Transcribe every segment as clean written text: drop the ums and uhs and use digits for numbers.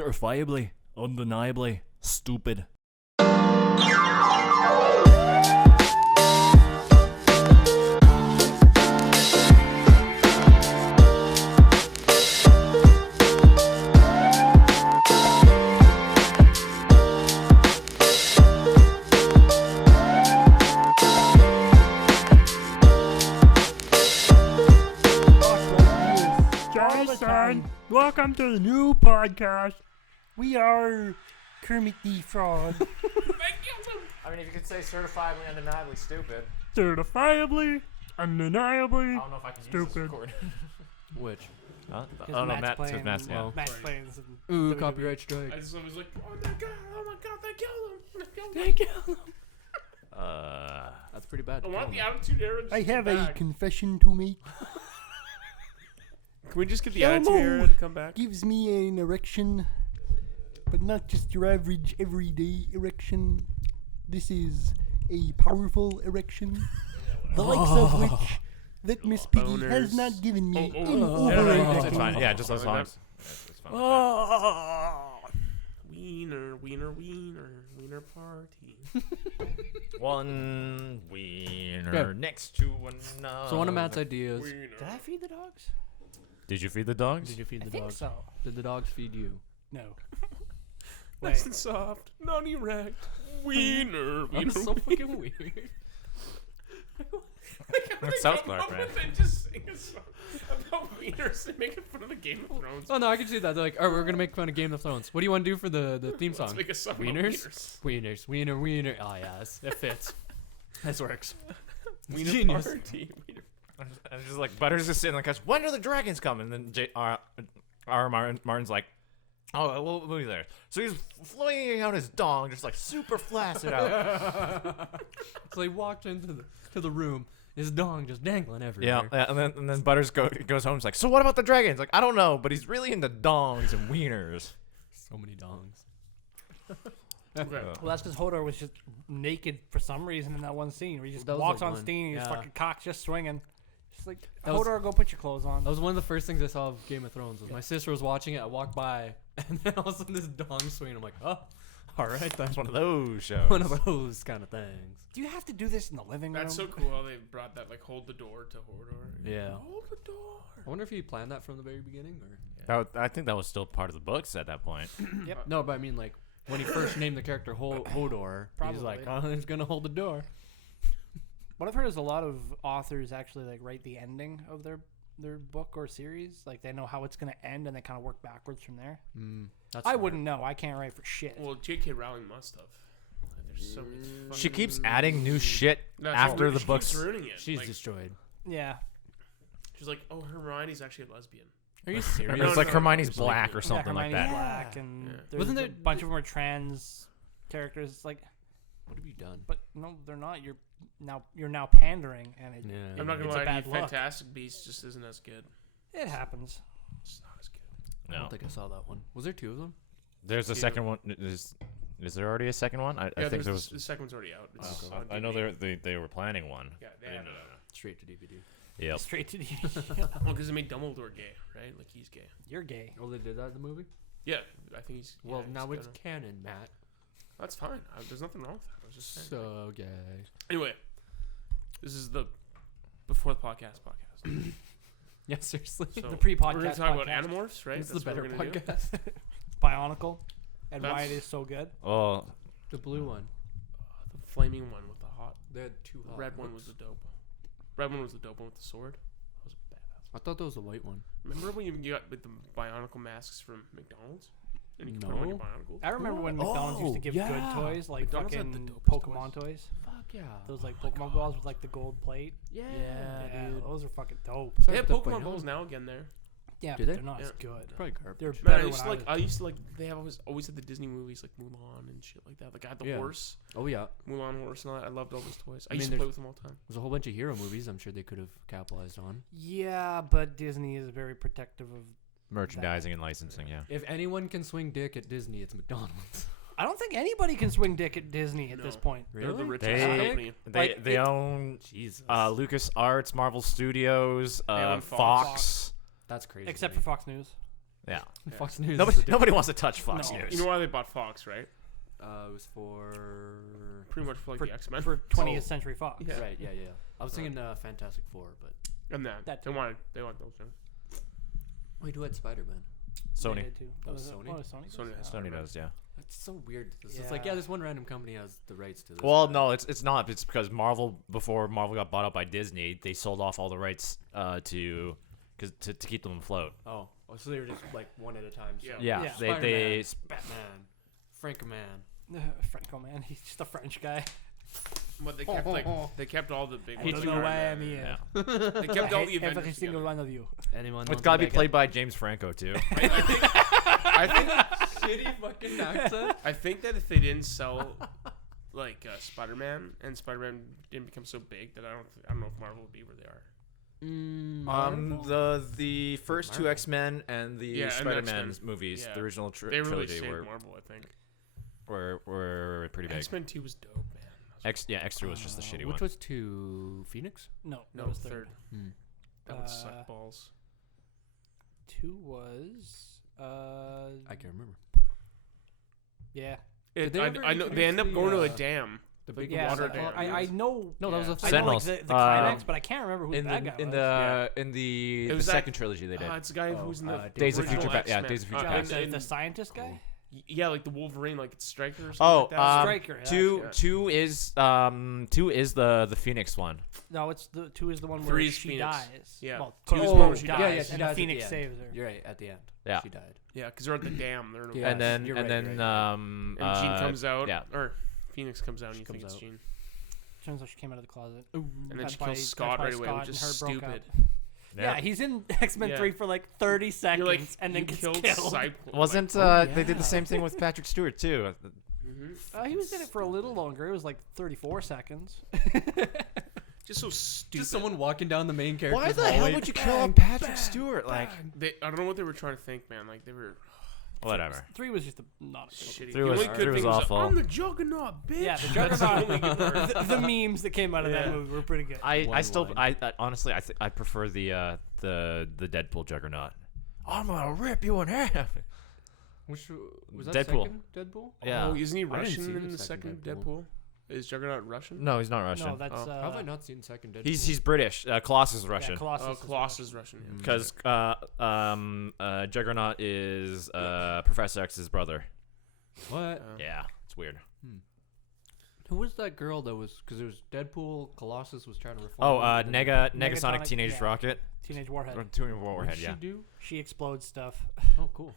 Certifiably, undeniably, stupid. Jayson, welcome to the new podcast. We are Kermit the Frog. I mean, if you could say certifiably, undeniably stupid. Certifiably, undeniably, I don't know if I can use stupid. this record. Which? Huh? Oh no, Matt. playing, Matt's yeah. Matt's playing some Ooh, WWE. copyright strike. I just was like, oh my god, they killed him. They killed him. That's pretty bad. I want the attitude era. I have a back. confession to make. Can we just get the Elmo attitude era to come back? Gives me an erection, but not just your average everyday erection. This is a powerful erection, the likes of which that Miss Piggy has boners. not given me Oh, in oh, over a oh, decade. It's fine. Yeah, just those Like songs. Yeah, it's fine. Wiener, wiener, wiener, wiener party. One wiener Uh, yeah. next to another. So one of Matt's ideas. Wiener. Did I feed the dogs? Did you feed the dogs? Did you feed I the think dogs? so. Did the dogs feed you? No. Nice and soft, non erect. Wiener, wiener. That's so fucking weird. That's South Park, man. They just sing a song about wieners and making fun of the Game of Thrones. Oh no, I can see that. They're like, oh, we're gonna make fun of Game of Thrones. What do you want to do for the theme Let's song? make a song about Wieners? Wieners, wiener, wiener. Oh yes, it fits. This works. Wiener Genius. party. Wiener. And just like Butters just sitting on the couch. When are the dragons coming? And then Martin's like, oh, we'll be there. So he's flinging out his dong, just like super flaccid out. So he walked into the room. His dong just dangling Yeah, everywhere. and then Butters goes home. He's like, so what about the dragons? Like, I don't know, but he's really into dongs and wieners. So many dongs. Okay. Well, that's because Hodor was just naked for some reason in that one scene where he just That was walks the on one. scene and his Yeah. fucking cock's just swinging. Just like, That was- Hodor, go put your clothes on. That was one of the first things I saw of Game of Thrones. Was my sister was watching it. I walked by, and then all of a sudden this dong swing. I'm like, oh, all right, that's One of those shows. one of those kind of things. Do you have to do this in the living room? That's so cool how they brought that, like, hold the door to Hodor. Yeah. Hold the door. I wonder if he planned that from the very beginning, or I think that was still part of the books at that point. no? But I mean, like when he first named the character Hodor, he's like, Probably. oh, he's gonna hold the door. What I've heard is a lot of authors actually like write the ending of their book or series. Like they know how it's gonna end and they kind of work backwards from there. That's I smart. wouldn't know. I can't write for shit. Well, J.K. Rowling must have. There's so many She fucking- keeps adding new shit No, it's after ruin- the she books. keeps ruining it. She's Like, destroyed. Yeah. she's like, oh, Hermione's actually a lesbian. Are you serious? Remember, it's like no, Hermione's it's like- black or something like Hermione's that. Black and Yeah. there's Wasn't a there- bunch of them are trans characters. It's like, What have you done? but no, they're not. You're now pandering, and it, Yeah. I'm not gonna it's a lie to you, bad look. Fantastic Beasts just isn't as good. It happens. It's not as good. I No. don't think I saw that one. Was there two of them? There's a Yeah. second one. Is there already a second one? I think there was. The second one's already out. It's Oh, on I know DVD. they were planning one. Yeah, they I had didn't it. know Straight to DVD. Yep. Straight to the. Well, because they made Dumbledore gay, right? Like he's gay. You're gay. Oh, they did that in the movie. Yeah, I think he's. Well, yeah, now he's it's gonna- canon, Matt. That's fine. There's nothing wrong with that. I was just saying. So gay. Anyway, this is the before the podcast. Yeah, seriously. So The pre-podcast We're gonna talk about podcast. Animorphs, right? It's the That's what better we're gonna do. podcast. Bionicle, and why That's- it is so good. Oh, The blue one. The flaming one with the hot. They had two The hot red one was looks. the dope. Red one was the dope one with the sword. That was badass. I thought that was the white one. Remember when you got with the Bionicle masks from McDonald's? And you could put them on your No. Bionicles? I remember when McDonald's used to give yeah. good toys, like McDonald's had fucking the dopest Pokemon toys. Fuck yeah. Those like Pokemon balls with like the gold plate. Yeah, Yeah, dude. those are fucking dope. They Sorry, have but Pokemon Bionicle- balls now again there. Yeah, Do but they? they're not as Yeah. good. Probably garbage. They're Man, better I used to when like. I used to like. They have always had the Disney movies like Mulan and shit like that. Like I had the Yeah. horse, Oh yeah. Mulan horse, and all that. I loved all those toys. I I used mean, to play with them all the time. There's a whole bunch of hero movies. I'm sure they could have capitalized on. Yeah, but Disney is very protective of. merchandising and licensing. Yeah. If anyone can swing dick at Disney, it's McDonald's. I don't think anybody can swing dick at Disney at this No. point. They're the richest They- company. Like, They own Jesus. Lucas Arts, Marvel Studios, own Fox. That's crazy. Except to for me. Fox News. Yeah. Fox News. Nobody wants to touch Fox No. News. You know why they bought Fox, right? It was for Pretty much for like For- the X-Men. for 20th Century Fox. Yeah. right. Yeah. I was thinking Fantastic Four, but And that That they too. want those things. wait, who had Spider-Man? They Sony. did too. Oh, Was it- Sony? oh, Sony. Sony has Sony does, yeah. That's so weird. It's just Yeah. like this one random company has the rights to this. Well, guy. no, it's not. It's because Marvel, before Marvel got bought up by Disney, they sold off all the rights to keep them afloat. Oh, so they were just like one at a time. So. Yeah. Yeah, Yeah. they Batman, Frank-O-Man. Franco, man, he's just a French guy. But they kept all the big I ones. don't like know Iron why Man. I'm here. yeah. They kept all the Every Avengers single together. one of you. Anyone? It's want got to be the played by James Franco too. I think shitty fucking accent. I think that if they didn't sell like Spider-Man and Spider-Man didn't become so big that I don't know if Marvel would be where they are. The first two Marvel. X-Men and the Yeah, and the Spider-Man X-Men. movies, Yeah. the original They really trilogy saved were Marvel, I think. were pretty big. X-Men 2 was dope, man. X3 was just the shitty Which one. was two? Phoenix. No, No, that was third. Hmm. That would suck balls. 2 was I can't remember. yeah. they I ever know they end up introduce going the, to a dam. The big Yeah, water so, dam. I know. No, that was Yeah. a I know like, Sentinels. the climax, but I can't remember who the in bad the guy in was. the in the, It the was that- second trilogy they did. It's the guy who's in the Days of original Future Past. Yeah, X-Men. Days of Future Oh, Past. the scientist guy. Yeah, like the Wolverine, like it's Striker or something Oh, like that. Striker, yeah. two is the Phoenix one. No, it's the 2 is the one where 3 is she Phoenix. dies. Yeah. Well, 2 is quote, the one where unquote, she dies, Yeah, yeah, she and dies the at Phoenix the end. saves her. You're right. At the end. Yeah. She died. Yeah, because they're at the dam. They're in a Yeah. And then you're and right, then you're and Jean comes out. yeah. Or Phoenix comes out and She you think comes it's out. Jean. Turns out she came out of the closet. And then That's she why- kills that's Scott why right away, Scott which is and her broke stupid. up. Yeah, he's in X-Men Yeah. 3 for like 30 seconds You're like, and then you gets killed killed. Wasn't Oh, they did yeah. the same thing with Patrick Stewart too? He was in it for a little longer. It was like 34 seconds. Just so stupid. Just someone walking down the main character. Why the hell would you kill off Patrick Stewart? Like I don't know what they were trying to think, man. Like they were whatever. 3 was just not a good shitty. Three The was- only good three was thing was, awful. I'm the Juggernaut, bitch. Yeah, the That's the only Juggernaut. good part. the memes that came out of that Yeah. movie were pretty good. I One still line. I honestly I prefer the Deadpool Juggernaut. I'm gonna rip you in half. Which was that? Deadpool. Second Deadpool. Yeah. Oh, isn't he I didn't see Russian in the the second second Deadpool. Deadpool? Is Juggernaut Russian? No, he's not Russian. No, that's Oh. How have I not seen second Deadpool? He's British. Colossus is yeah, Russian. Colossus. Oh, is Colossus is Russian. Yeah. Because Juggernaut is Professor X's brother. What? Yeah, it's weird. Who was that girl that was? Because it was Deadpool. Colossus was trying to reform. Oh, him, and then- Negasonic Negasonic, Teenage yeah. Rocket. Teenage Warhead. Or Teenage What Warhead, did yeah. she do? She explodes stuff Oh, cool.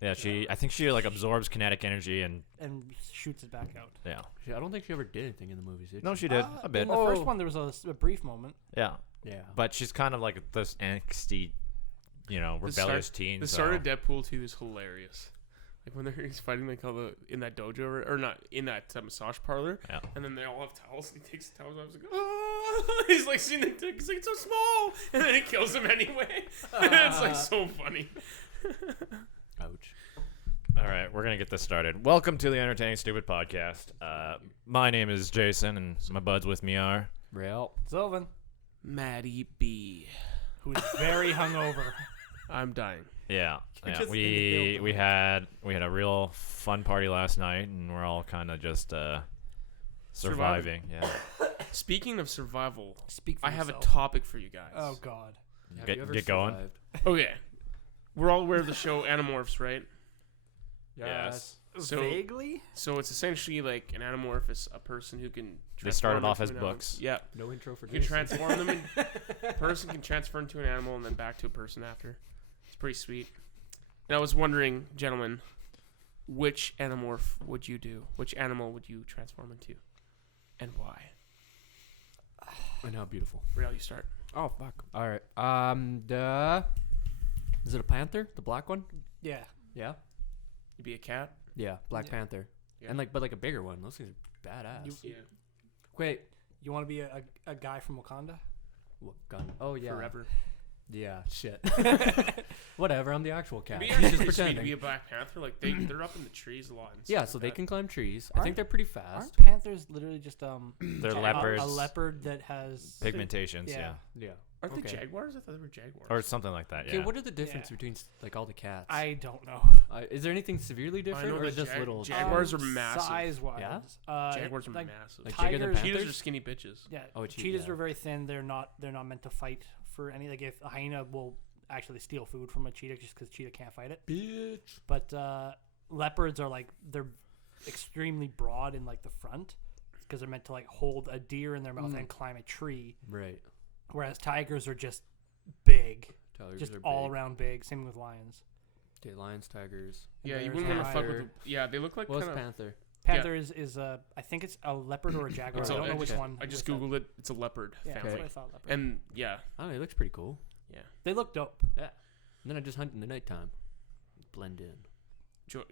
Yeah, I think she like absorbs kinetic energy and and shoots it back out. yeah. I don't think she ever did anything in the movies. Did No, she? she did a bit. In the first one, there was a brief moment. Yeah, Yeah. but she's kind of like this angsty, rebellious teen. The so- start of Deadpool 2 is hilarious. Like when he's fighting like all in that dojo or not in that massage parlor, Yeah. and then they all have towels. And he takes the towels off. He's like, oh, he's like seeing the dick. He's like, it's so small, and then he kills him anyway. It's like so funny. Ouch. All right, we're gonna get this started. Welcome to the Entertaining Stupid Podcast. My name is Jayson, and my buds with me are. Rheal. Sylvan, Maddie B. who's very hungover. I'm dying. Yeah, You're yeah. just in the We building. had a real fun party last night, and we're all kind of just surviving. Yeah. Speaking of survival, Speak for I have a yourself. topic for you guys. Oh God. Have Get- you ever get going. survived? Okay. We're all aware of the show Animorphs, right? Yes. So, Vaguely. so it's essentially like an animorph is a person who can. They started transform off into as an animal. books. Yeah. No intro for You can Jayson. transform them. Person can transfer into an animal and then back to a person after. It's pretty sweet. And I was wondering, gentlemen, which animorph would you do? Which animal would you transform into, and why? And how beautiful. Rheal, you start. Oh fuck. All right. Is it a panther? The black one? Yeah. Yeah. You'd be a cat. Yeah. Black Yeah. Panther. Yeah. And but a bigger one. Those things are badass. Yeah. Wait. You want to be a guy from Wakanda? What gun? Oh yeah. Forever. Yeah. Shit. Whatever. I'm the actual cat. It'd be He's actually just pretty sweet to pretending. be a Black Panther. Like they're up in the trees a lot. And Yeah. stuff So like they that. can climb trees. I think Aren't- they're pretty fast. Aren't panthers literally just They're a leopards. leopard that has Pigmentations. Yeah. Yeah. Aren't they Okay. jaguars? I thought they were jaguars. or something like that. Okay, Yeah. what are the difference Yeah. between like all the cats? I don't know. Is there anything severely different, know or the is it just little? Jaguars are massive. Size-wise. Yeah? Jaguars are like massive. Like bigger than tigers- panthers? Cheetahs are skinny bitches. Yeah, Oh, cheetahs yeah. are very thin. They're not meant to fight for any. Like if a hyena will actually steal food from a cheetah just because cheetah can't fight it. Bitch. But leopards are like they're extremely broad in like the front because they're meant to like hold a deer in their mouth and climb a tree. Right. Whereas tigers are just big, Tigers just are all big. around big. Same with lions. Okay, lions, tigers. Yeah, you bears wouldn't are want to fuck with. higher. Yeah, they look like What's kind of. panther? Panther is I think it's a leopard or a jaguar. It's I a- don't know which okay. one. I just which one. googled it. It's a leopard Yeah, that's family. what I thought. Leopard. And yeah, Oh, it looks pretty cool. They look dope. And then I just hunt in the nighttime. Blend in.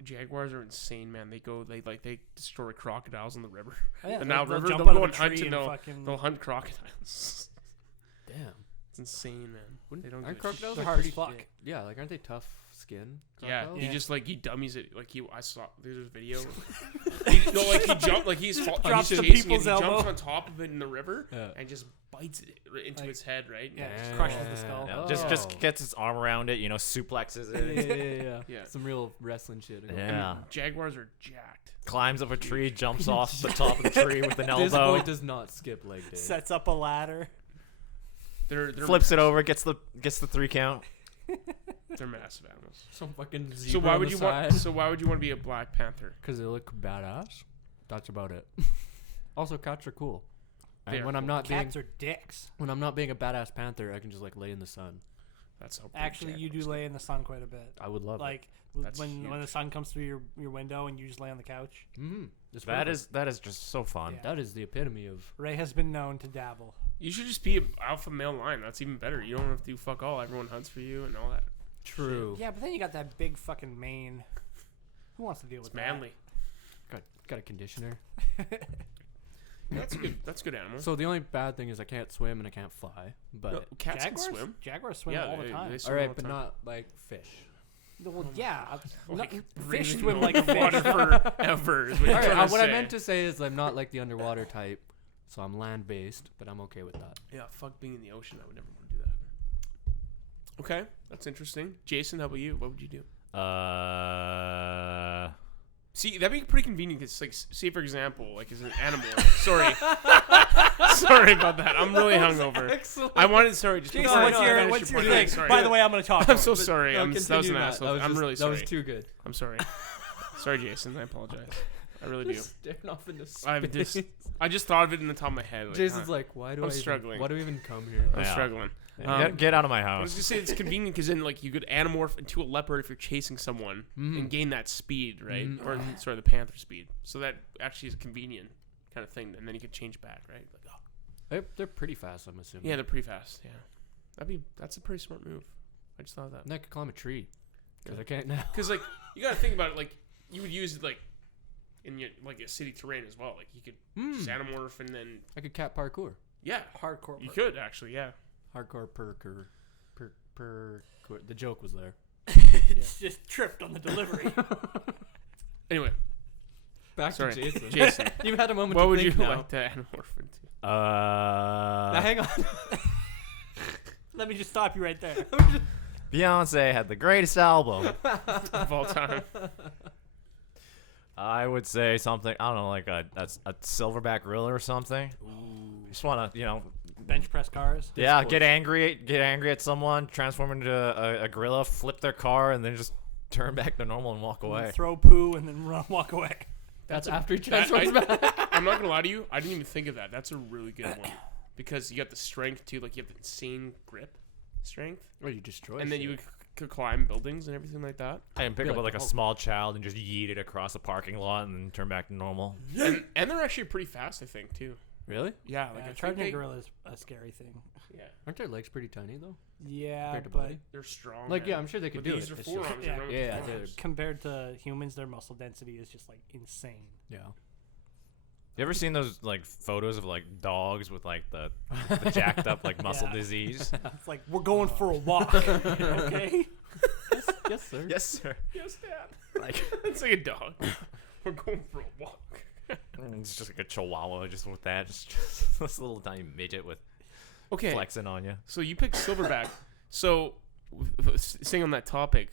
jaguars are insane, man. They destroy crocodiles in the river. Oh, yeah, The Nile they'll River, jump they'll out go of and a hunt tree and fucking. They'll hunt crocodiles. Damn. It's insane, man. They don't Aren't give a shit. crocodiles They're like hard as pretty fuck. Yeah, like aren't they tough skin? Yeah, crocodiles? he Yeah. just like he dummies it. Like I saw there's a video. He jumped like he's Drops he's the chasing it. people's He jumps elbow. on top of it in the river Yeah. and just bites it into Like- its head, right? Yeah, just crushes the skull. Yeah, Oh. just gets his arm around it, suplexes yeah, it, yeah. Yeah. Some real wrestling shit. Yeah. And jaguars are jacked. climbs up a tree, jumps off the top of the tree with an This elbow, boy does not skip leg day. Sets up a ladder. They're flips it over, gets the 3 count. They're massive animals. Some fucking zebra So why on would the you side. want? So why would you want to be a black panther? Because they look badass. That's about it. Also, cats are cool. They And are when I'm cool. not Cats being are dicks. when I'm not being a badass panther, I can just like lay in the sun. That's how. big Actually, you do jaguars lay in the sun quite a bit. I would love Like That's when the huge. sun comes through your window and you just lay on the couch. it. Mm-hmm. That is just so fun. Yeah. That is the epitome of. Ray has been known to dabble. You should just be an alpha male lion. That's even better. You don't have to do fuck all. Everyone hunts for you and all that. True. Yeah, but then you got that big fucking mane. Who wants to deal It's with manly. Got a conditioner. That's good. That's a good animal. So the only bad thing is I can't swim and I can't fly. But No, cats Jaguars? can swim. Jaguars swim Yeah, all the they time. swim all all right, the but time. not like fish. Well, yeah. Like, Fish breathing swim like a water fish. forever. Is what All you're right, trying to what I say. meant to say is I'm not like the underwater type, so I'm land based, but I'm okay with that. Yeah, fuck being in the ocean. I would never want to do that. Okay, that's interesting. Jason, how about you? What would you do? See, that'd be pretty convenient because, like, say for example, like as an animal. Sorry, sorry about that. I'm really hungover. Excellent. I wanted just Jason, before I what's finish your point, thing? sorry. By the way, I'm going to talk. I'm so sorry. No, That was continue an that. asshole. That was I'm just- really That sorry. was too good. I'm sorry. Sorry, Jason. I apologize. I really do. Staring off into space. I just thought of it in the top of my head. Like, Jason's like, why do I'm I even, struggling. why do we even come here? I'm Yeah. struggling. Get out of my I was house. gonna say it's convenient because then like you could anamorph into a leopard if you're chasing someone and gain that speed, right? Mhm. Or sorry, the panther speed. So that actually is a convenient kind of thing, and then you could change back, right? Like, oh. They're pretty fast, I'm assuming. Yeah, they're pretty fast. Yeah, that's a pretty smart move. I just thought of that And I could climb a tree because I can't now. because like you gotta think about it. Like you would use it like in your like a city terrain as well. Like you could just anamorph and then I could cat parkour. yeah, Hardcore. you could actually Hardcore perker. The joke was there. It's just tripped on the delivery. Anyway, Back sorry, to Jason. Jason. You've had a moment What to would you think now. like to anamorph into? Now, hang on. Let me just stop you right there. Beyonce had the greatest album. Of all time. I would say something. I don't know, like a silverback gorilla or something. Just want to, Bench press cars. yeah, get angry at someone, transform into a gorilla, flip their car, and then just turn back to normal and walk away. Throw poo and then run, walk away. That's after he transforms back. I'm not gonna lie to you. I didn't even think of that. That's a really good one because you got the strength too. Like you have the insane grip strength, Or you destroy and then shit. you could climb buildings and everything like that. I can pick Be up like like a the Hulk. small child and just yeet it across a parking lot and then turn back to normal. And they're actually pretty fast, I think, too. Really? Yeah, like I Yeah, think charging a they, gorilla is a scary thing. yeah, Aren't their legs pretty tiny though? Yeah, Compared to but body? they're strong. Like, man. yeah, I'm sure they could But do these it. are It's just- forearms. yeah, they're not yeah, forearms. compared to humans, their muscle density is just like insane. Yeah. You ever seen those like photos of like dogs with like the jacked up like muscle Yeah. disease? It's like we're going for a walk. Okay. Yes, sir. Yes, sir. Yes, Dad. Like It's like a dog. We're going for a walk. it's just like a chihuahua, just with that, just this little tiny midget with Okay. flexing on you. So you picked silverback. So, staying on that topic,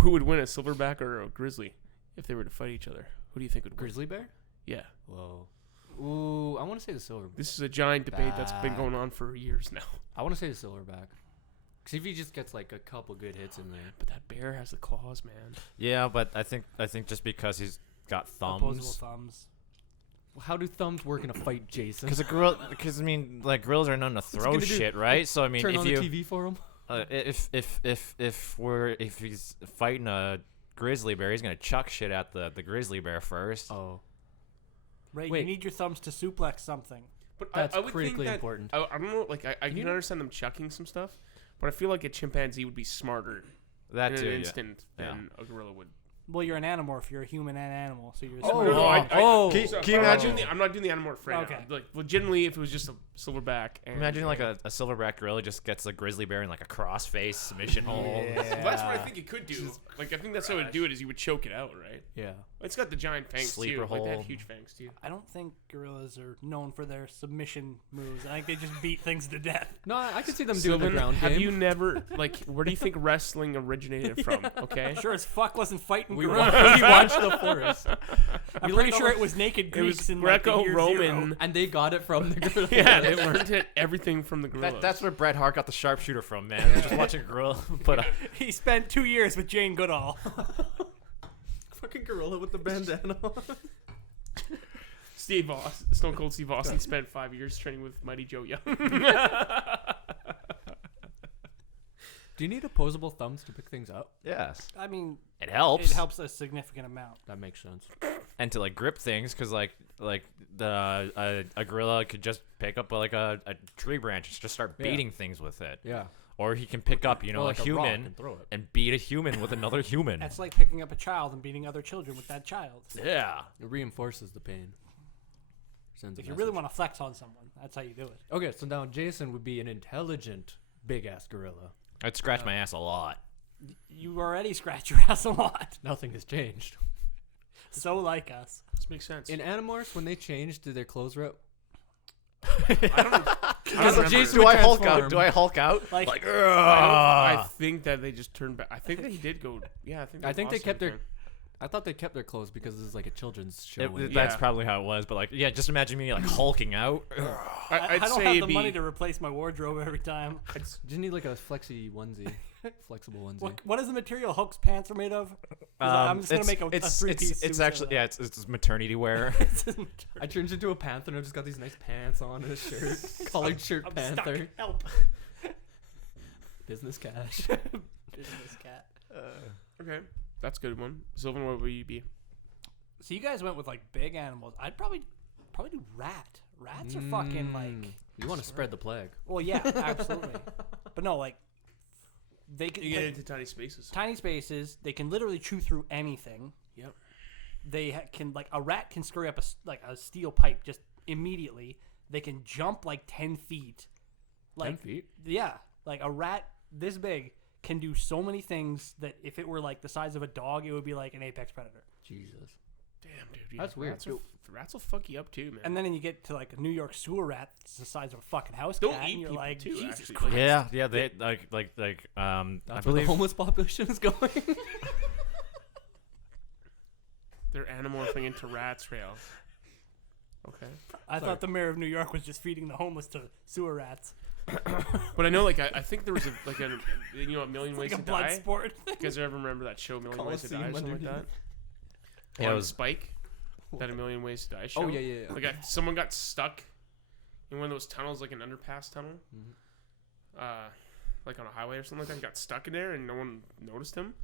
who would win, a silverback or a grizzly, if they were to fight each other? Who do you think would win? Grizzly bear? Yeah. Whoa. Ooh, I want to say the silverback. This is a giant debate that's been going on for years now. I want to say the silverback. Because if he just gets like a couple good hits in there. But that bear has the claws, man. Yeah, but I think just because he's got Opposable thumbs. thumbs. How do thumbs work in a fight, Jayson? Because I mean, like gorillas are known to throw gonna do? shit, right? So I mean, Turn if on you the TV for him? if he's fighting a grizzly bear, he's gonna chuck shit at the grizzly bear first. Oh. Right, Wait. you need your thumbs to suplex something. But That's I would critically think that, important. I don't know. Like I can understand them chucking some stuff, but I feel like a chimpanzee would be smarter That in too, an yeah. instant Yeah. than a gorilla would. Well, you're an animorph. You're a human and animal, so you're. No, Can you imagine- I'm not doing the animorph right Okay. now. Like legitimately, if it was just a silverback. And, Imagine like a silverback gorilla just gets a grizzly bear in like a cross-face submission hold. Well, that's what I think it could do. Like I think that's how it would do it. Is you would choke it out, right? Yeah. It's got the giant fangs Sleeper too. Like they have hold. huge fangs too. I don't think gorillas are known for their submission moves. I think they just beat things to death. No, I could see them doing the Sylvan, ground have game. you never like? Where do you think wrestling originated from? Okay. Sure as fuck wasn't fighting We gorillas. watched the forest. I'm we pretty learned sure all- it was naked It Greeks was in like, the year Greco-Roman. zero. And they got it from the gorilla. Yeah, they learned it everything from the gorillas. That's where Bret Hart got the sharpshooter from, man. Just watching a gorilla put a He spent 2 years with Jane Goodall. Fucking gorilla with the bandana on. Stone Cold Steve Austin spent 5 years training with Mighty Joe Young. Do you need opposable thumbs to pick things up? yes. I mean, It helps. it helps a significant amount. That makes sense. And to like grip things, because like a gorilla could just pick up like a tree branch and just start Yeah. beating things with it. Yeah. Or he can pick up Or a like rock human and throw it. and beat a human with another human. That's like picking up a child and beating other children with that child. Yeah. It reinforces the pain. Sends a If you really message. want to flex on someone, that's how you do it. Okay, so now Jayson would be an intelligent big ass gorilla. I'd scratch my ass a lot. You already scratch your ass a lot. Nothing has changed. So like us. This makes sense. In Animorphs, when they changed, did their clothes rip? I don't remember. Jason Do would I Hulk transform. out? Do I Hulk out? Like- I think that they just turned back. I think they did go. Yeah, I think they lost kept their. everything. I thought they kept their clothes because this is like a children's show. That's Yeah. probably how it was. But like, yeah, just imagine me like hulking out. I I'd don't say have it'd the be. money to replace my wardrobe every time. Just need like a flexi onesie, flexible onesie. What is the material Hulk's pants are made of? 'Cause I'm just gonna make a three-piece It's suit actually out of it's maternity wear. that. I turned into a panther and I've just got these nice pants on and a shirt, collared shirt I'm panther, stuck. Help. business cash. Business cat. Okay, that's a good one. Sylvan, what would you be? So you guys went with like big animals. I'd probably do rat. Rats are fucking like. You want to spread the plague? Well, yeah, absolutely. But no, like they can You get like, into tiny spaces. tiny spaces. They can literally chew through anything. Yep. They can like a rat can scurry up a steel pipe just immediately. They can jump like 10 feet. 10 feet? Yeah, like a rat this big can do so many things that if it were like the size of a dog, it would be like an apex predator. Jesus. Damn, dude. That's weird. Rats will fuck you up too, man. And then you get to like a New York sewer rat that's the size of a fucking house They'll cat, eat and you're people like, too, Jesus actually. Christ. Yeah, they I That's where the believe homeless population is going. They're animorphing into rats, Rheal. Okay. I Sorry. thought the mayor of New York was just feeding the homeless to sewer rats. But I know, like, I think there was a million ways Like a to blood die. sport. You guys ever remember that show, Million Ways to Die, or Coliseum something like that? underneath. Yeah, it On was- Spike. That A Million Ways to Die show. Oh yeah. Like someone got stuck in one of those tunnels, like an underpass tunnel, like on a highway or something like that. He got stuck in there, and no one noticed him.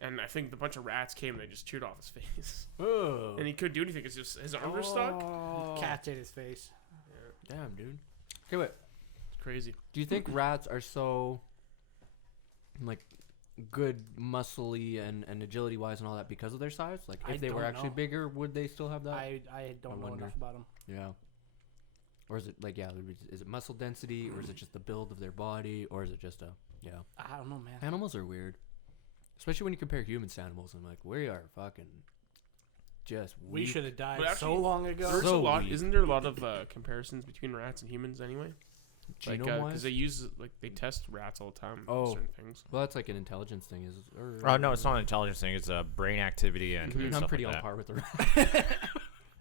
And I think the bunch of rats came and they just chewed off his face. Oh. And he couldn't do anything because his arms were stuck. Cats ate his face. Damn, dude. Okay, wait. It's crazy. Do you think rats are so like good muscly and agility wise and all that because of their size? Like if I they were don't actually know. bigger, would they still have that? I don't know wonder. enough about them. Yeah. Or is it like is it muscle density or is it just the build of their body or is it just I don't know, man. Animals are weird. Especially when you compare humans to animals and like we are fucking just We weak. should have died But so actually, long ago. There's So a lot. weak. Isn't there a lot of comparisons between rats and humans anyway? Genome-wise? Because they use they test rats all the time. Oh. Certain things. Well, that's like an intelligence thing, is it? Oh no, it's not an intelligence thing. It's a brain activity and I'm stuff pretty like on that. par with the rat.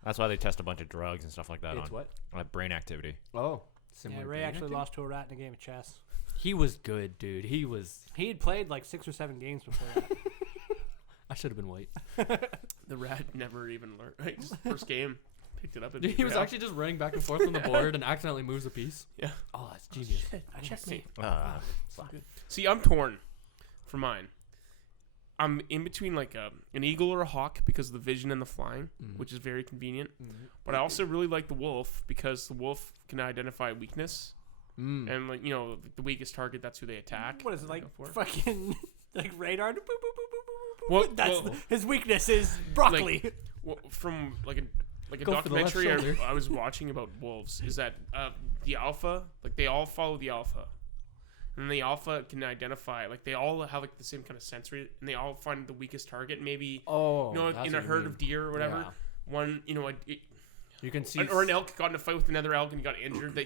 That's why they test a bunch of drugs and stuff like that It's on what? brain activity. Oh. Yeah, Similar Ray brain actually activity? lost to a rat in a game of chess. He was good, dude. He was. He had played like 6 or 7 games before that. I should have been white. The rat never even learned. Right? Just first game, picked it up. And Dude, he was actually just running back and forth on the board and accidentally moves a piece. Yeah. Oh, that's genius. Checkmate. Fuck. See, I'm torn for mine. I'm in between like an eagle or a hawk because of the vision and the flying, which is very convenient. But I also really like the wolf because the wolf can identify weakness. And like the weakest target, that's who they attack. What is it like? Go for it. Fucking like radar. Boop, boop, boop, boop, boop, boop, Well- boop. That's well- his weakness is broccoli. Well, from like a Go for the left documentary shoulder. I was watching about wolves is that the alpha, like they all follow the alpha, and the alpha can identify, like they all have like the same kind of sensory, and they all find the weakest target. Maybe Oh. in a herd of deer or whatever, Yeah. one You can see. or an elk got in a fight with another elk and got injured. They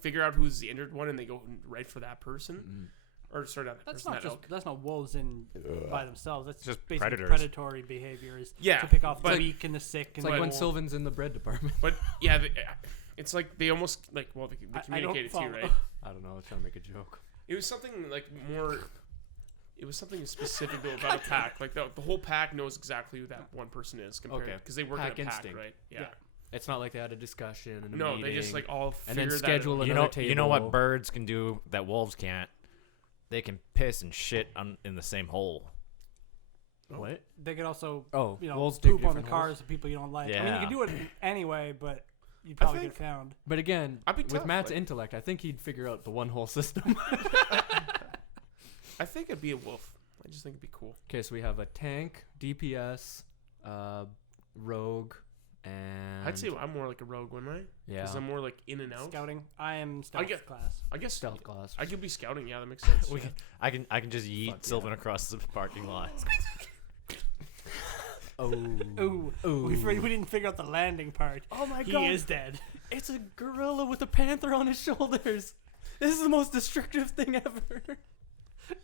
figure out who's the injured one and they go right for that person. Or sorry, not that That's person, not that just elk. that's not wolves in by themselves. That's Just basically predators. predatory behaviors. Yeah, to pick off the but- weak and the sick. It's And like the when old. Sylvan's in the bread department. But yeah, it's like they almost like they I don't communicate it too, follow. right? I don't know. I was trying to make a joke. It was something like more. It was something specific though about a pack. Like the whole pack knows exactly who that one person is compared Okay. because they work Pack in a pack, instinct. right? Yeah. Yeah. It's not like they had a discussion and a No, meeting. they just like all and then figure schedule that. another You know what table. birds can do that wolves can't? They can piss and shit in the same hole. What? They could also Oh, you know wolves dig poop on the different cars holes. of people you don't like. I mean, Yeah. you can do it anyway, but you'd probably think- get found. But again, I'd be with tough, Matt's like- intellect, I think he'd figure out the one whole system. I think it'd be a wolf. I just think it'd be cool. Okay, so we have a tank, DPS, rogue, and I'd say I'm more like a rogue one, right? yeah, Because I'm more like in and out. Scouting. I am stealth get- class. I guess stealth class. I could be scouting. Yeah, that makes sense. We can, I can just yeet Fuck Sylvan across the parking lot. Oh, Ooh, Ooh. we didn't figure out the landing part. Oh my He god! is dead. It's a gorilla with a panther on his shoulders. This is the most destructive thing ever.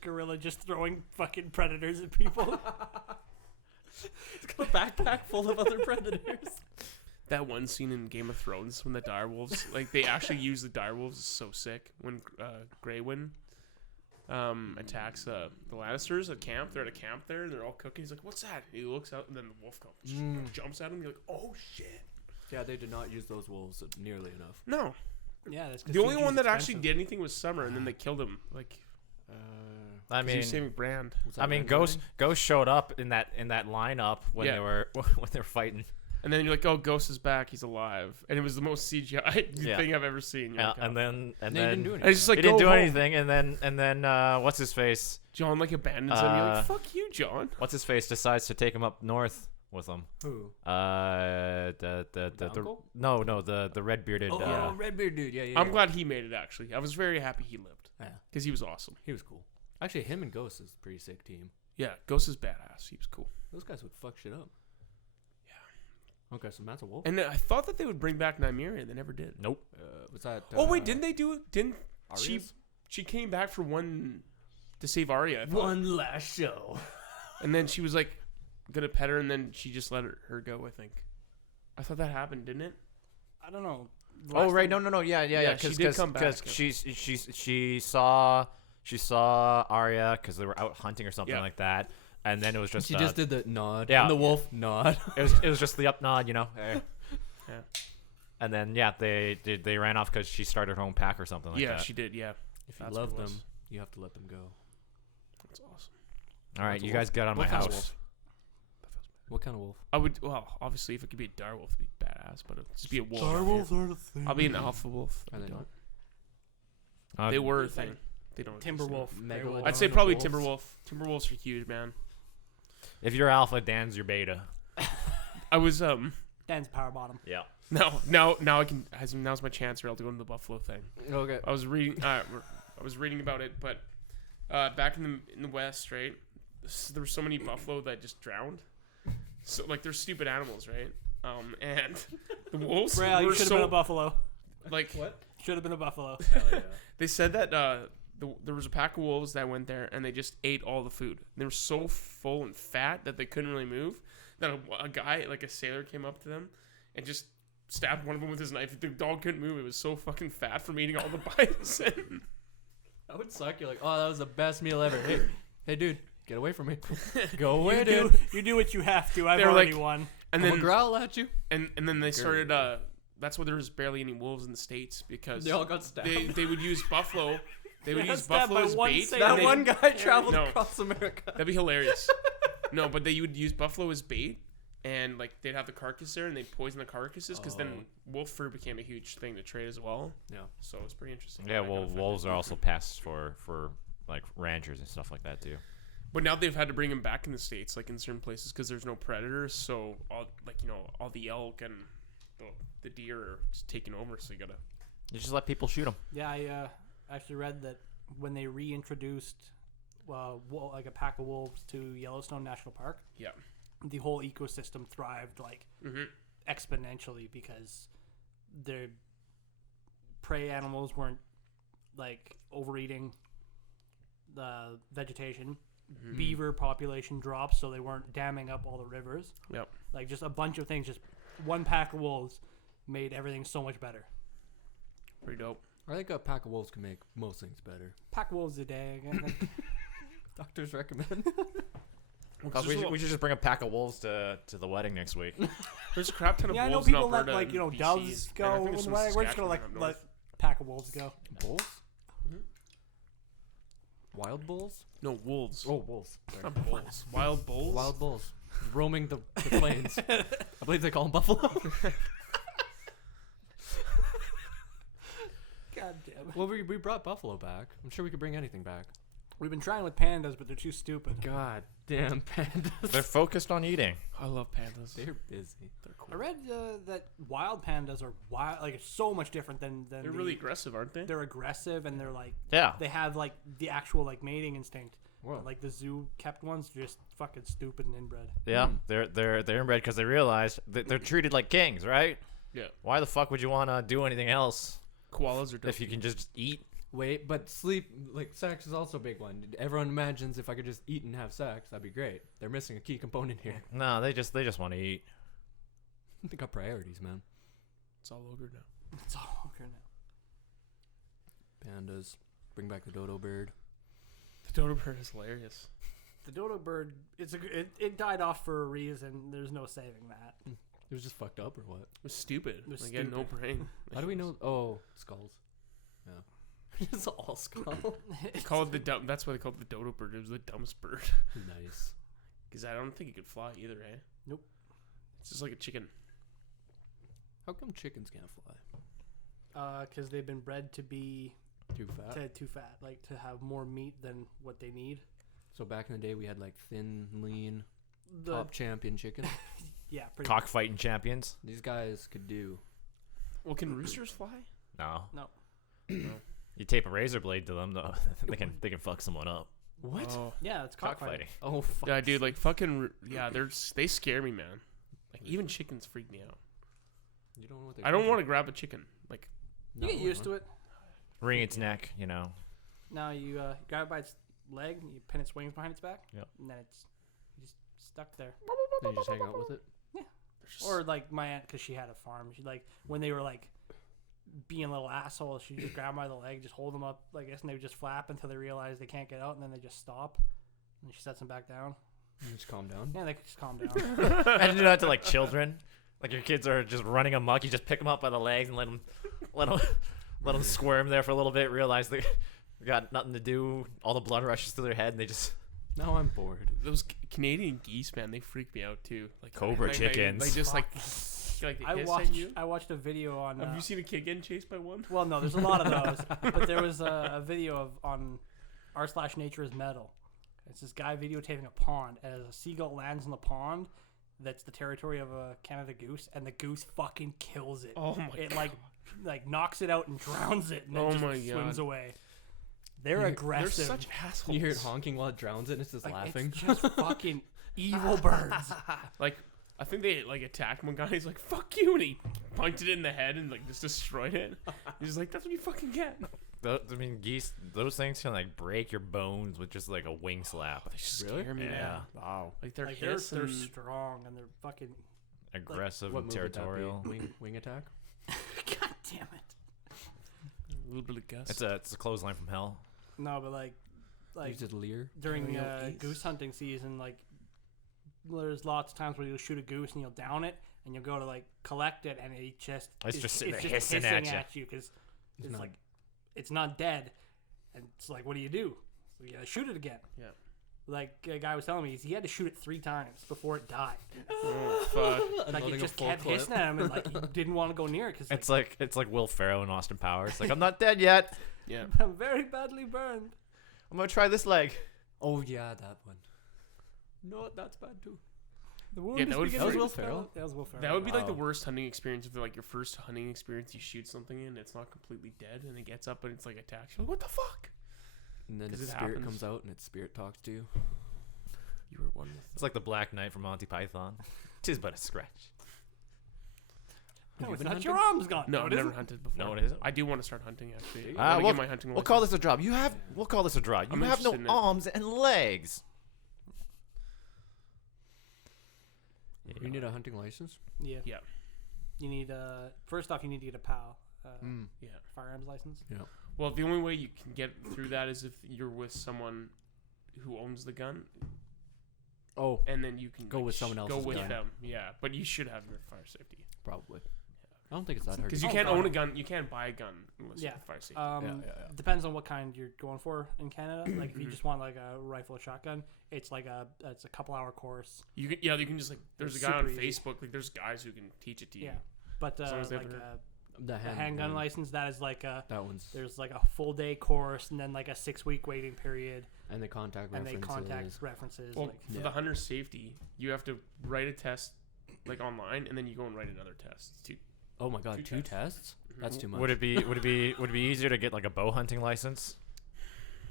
Gorilla just throwing fucking predators at people. It's got a backpack full of other predators. That one scene in Game of Thrones when the direwolves, like they actually use the direwolves, is so sick. When Grey-Wyn attacks the Lannisters at camp, they're at a camp there, and they're all cooking. He's like, "What's that?" And he looks out, and then the wolf jumps at him. You're like, "Oh shit!" Yeah, they did not use those wolves nearly enough. No, Yeah, that's 'cause the only CG is one that actually expensive. did anything was Summer, and then they killed him. Like, I 'cause he mean, was saving Brand. Was that I mean, Red Ghost Wedding? Ghost showed up in that lineup when Yeah. they were fighting. And then you're like, "Oh, Ghost is back. He's alive." And it was the most CGI Yeah. thing I've ever seen. You're Yeah, like, and "Oh." then And they didn't do And anything. it's just like, he didn't "Go do home." anything, and then what's his face? John like abandons him. You're Uh, like, "Fuck you, John." What's his face decides to take him up north with him. Who? The uncle? no the red bearded. Oh, Redbeard dude. Yeah, yeah. I'm yeah. glad he made it. Actually, I was very happy he lived Yeah, because he was awesome. he was cool. Actually, him and Ghost is a pretty sick team. Yeah, Ghost is badass. He was cool. Those guys would fuck shit up. Yeah. Okay, so Matt's a wolf. And I thought that they would bring back Nymeria. They never did. Nope. Was that? Oh wait, didn't they do it? Didn't Arya's? she came back for one to save Arya? I thought. One last show. And then she was like gonna pet her, and then she just let her go. I think. I thought that happened, didn't it? I don't know. Oh Last right, time- no, yeah. Yeah, she did come back. Because she saw Arya because they were out hunting or something Yeah. like that, and then it was just She just did the nod. yeah. And the wolf nod. it was just the up nod, you know. Yeah. And then they ran off because she started her own pack or something like Yeah, that. she did. Yeah. If you That's love what it was. them, you have to let them go. That's awesome. All right, That's a you wolf. guys get on What my kind of house. What kind of wolf? I would. Well, obviously, if it could be a direwolf, it'd be badass. But it'd just be a wolf. Direwolves are the thing. I'll be an alpha wolf. Are they don't. not? They were a thing. They don't. exist Timberwolf. anymore. Megalodon. Werewolf. I'd say probably Wolves. Timberwolf. Timberwolves are huge, man. If you're alpha, Dan's your beta. I was Dan's power bottom. Yeah. now I can. Now's my chance, or I'll go into the Buffalo thing. Okay. I was reading. I was reading about it, but back in the West, right? There were so many buffalo that just drowned. So like they're stupid animals, right? And the wolves Rheal, you were should have been a so buffalo. like What? Should have been a buffalo. Hell yeah. They said that there was a pack of wolves that went there and they just ate all the food. They were so full and fat that they couldn't really move. Then a guy, like a sailor, came up to them and just stabbed one of them with his knife. The dog couldn't move. It was so fucking fat from eating all the bison. That would suck. You're like, oh, that was the best meal ever. Hey, dude, get away from me. Go away, You dude. do what you have to. I've They were already like- won. And I'm then gonna growl at you. and then they started. That's why there was barely any wolves in the States because They all got stabbed. they would use buffalo. They would Got use stabbed buffalo by as one bait. sailor. and That they- one guy traveled No. across America. That'd be hilarious. No, but they would use buffalo as bait, and like they'd have the carcass there, and they'd poison the carcasses because then wolf fur became a huge thing to trade as well. Yeah. So it's pretty interesting. how Yeah, that got well, affected. wolves are also pests for like ranchers and stuff like that too. But now they've had to bring them back in the States, like in certain places, because there's no predators. So all all the elk and the deer are just taking over. So you gotta. You just let people shoot them. Yeah, I actually read that when they reintroduced like a pack of wolves to Yellowstone National Park, Yeah. the whole ecosystem thrived like Mm-hmm. exponentially because their prey animals weren't like overeating the vegetation. Mm-hmm. Beaver population dropped, so they weren't damming up all the rivers. Yep. Like just a bunch of things. Just one pack of wolves made everything so much better. Pretty dope. I think a pack of wolves can make most things better. Pack of wolves a day again. Doctors recommend. We should just bring a pack of wolves to the wedding next week. There's a crap ton of Yeah, I know wolves in people let Alberta like and BC, doves and I think go. there's some We're just gonna Saskatchewan like up let north. pack of wolves go. Bulls? Wild bulls? No, wolves. Oh, wolves. Sorry. Not bulls. Wild bulls? Wild bulls. Roaming the plains. I believe they call them buffalo. God damn it. Well, we brought buffalo back. I'm sure we could bring anything back. We've been trying with pandas, but they're too stupid. God damn pandas. They're focused on eating. I love pandas. They're busy. They're cool. I read that wild pandas are wild, like so much different than They're really aggressive, aren't they? They're aggressive and they're like Yeah. they have like the actual like mating instinct. Whoa. Like the zoo kept ones, just fucking stupid and inbred. Yeah, they're inbred because they realized that they're treated like kings, right? Yeah. Why the fuck would you want to do anything else Koalas are dope. if you can just eat? Wait, but sleep, like sex is also a big one. Everyone imagines if I could just eat and have sex, that'd be great. They're missing a key component here. No, they just want to eat. They got priorities, man. It's all over now. It's all over now. Pandas. Bring back the dodo bird. The dodo bird is hilarious. The dodo bird, it died off for a reason. There's no saving that. It was just fucked up or what? It was stupid. It was Like, it had no brain. How do we know? Oh, skulls. Yeah. It's all skull. They call it the dumb. That's why they call it the dodo bird. It was the dumbest bird. Nice. Because I don't think it could fly either, eh? Nope. It's just like a chicken. How come chickens can't fly? Because they've been bred to be Too fat. too fat, like to have more meat than what they need. So back in the day, we had like thin, lean, The top champion chicken. yeah, pretty Cockfighting champions? These guys could do. Well, can roosters fly? No. No. You tape a razor blade to them, though. they can fuck someone up. What? Oh. Yeah, it's cockfighting. Cockfighting. Oh, fuck. Yeah, dude, like fucking. Yeah, they scare me, man. Like even chickens freak me out. You don't know what I don't want to grab a chicken. Like You get used to it. Wring its neck, you know. Now you grab it by its leg, and you pin its wings behind its back, Yep. and then it's just stuck there. Then you just hang out with it. Or like my aunt, because she had a farm. She like when they were like being little assholes, she just grab them by the leg, just hold them up like this, and they would just flap until they realize they can't get out, and then they just stop. And she sets them back down. You just calm down. Yeah, they could just calm down. Imagine doing that to like children. Like your kids are just running amok. You just pick them up by the legs and let them squirm there for a little bit. Realize they got nothing to do. All the blood rushes through their head, and they just Now I'm bored. those Canadian geese, man, they freak me out too. Like Cobra they chickens. just like they I hiss watched at you. I watched a video on. Have you seen a kid getting chased by one? Well, no, there's a lot of those, but there was a video on r/nature is metal. It's this guy videotaping a pond, and as a seagull lands in the pond, that's the territory of a Canada goose, and the goose fucking kills it. Oh my It god! like knocks it out and drowns it, and then Oh just my swims God. away. They're They're aggressive. They're such assholes. You hear it honking while it drowns it, and it's just Like, laughing. It's just fucking evil birds. Like I think they like attacked one guy. He's like, "Fuck you!" and he punched it in the head and like just destroyed it. He's like, that's what you fucking get. I mean, geese. Those things can like break your bones with just like a wing slap. They scare me, Yeah. man. Wow. Like they're Like hiss they're and strong and they're fucking. Aggressive What and move would that be? territorial. Wing attack? God damn it. a little bit of gust. It's a clothesline from hell. No, but like Use it leer. during Carry out geese. goose hunting season, like there's lots of times where you'll shoot a goose and you'll down it and you'll go to like collect it and it just It's just sitting it's there just hissing at you. because it's not- like it's not dead, and it's like, what do you do? So you gotta shoot it again. Yeah. Like a guy was telling me, he had to shoot it 3 times before it died. Oh fuck. Like Unloading it a just full kept clip. hissing at him, and like he didn't want to go near it because It's like Will Ferrell in Austin Powers. Like, I'm not dead yet. Yeah. I'm very badly burned. I'm gonna try this leg. Oh yeah, that one. No, that's bad too. The wound Yeah, is that would beginning That was to Will swell. Ferrell? That was Will Ferrell. That would be like the Wow. worst hunting experience if like your first hunting experience. You shoot something in, it's not completely dead, and it gets up and it's like attacks. You're like, what the fuck? And then 'Cause its it spirit happens. comes out and its spirit talks to you. You were one with. It's like the Black Knight from Monty Python. 'Tis but a scratch. No, you it's been not your hunting? arm's gone. No, I've it never isn't. hunted before. No, it isn't. I do want to start hunting actually. Ah, I want we'll- to get my hunting. We'll call license. this a job. We'll call this a draw. You I'm have no interested in it. arms and legs. You need a hunting license. Yeah. Yeah. You need first off, you need to get a PAL, Yeah. firearms license. Well, the only way you can get through that is if you're with someone who owns the gun, Oh, and then you can Go like, with someone Go else's with gun. them. Yeah, but you should have your fire safety probably. I don't think it's that hard. because to you Oh, can't God. own a gun. You can't buy a gun unless you Yeah. have fire safety. yeah. Depends on what kind you're going for in Canada. Like if you just want like a rifle or shotgun, it's like it's a couple hour course. You can just like there's a It's guy on super easy. Facebook. Like there's guys who can teach it to you. Yeah. But As long as they have like their- The a handgun license, that is like a That one's there's like a full day course and then like a 6-week waiting period, and the contact and they references. contact references. Well, like, for Yeah. the hunter safety, you have to write a test like online, and then you go and write another test. It's Oh my god, 2 2 tests? That's too much. Would it be easier to get like a bow hunting license?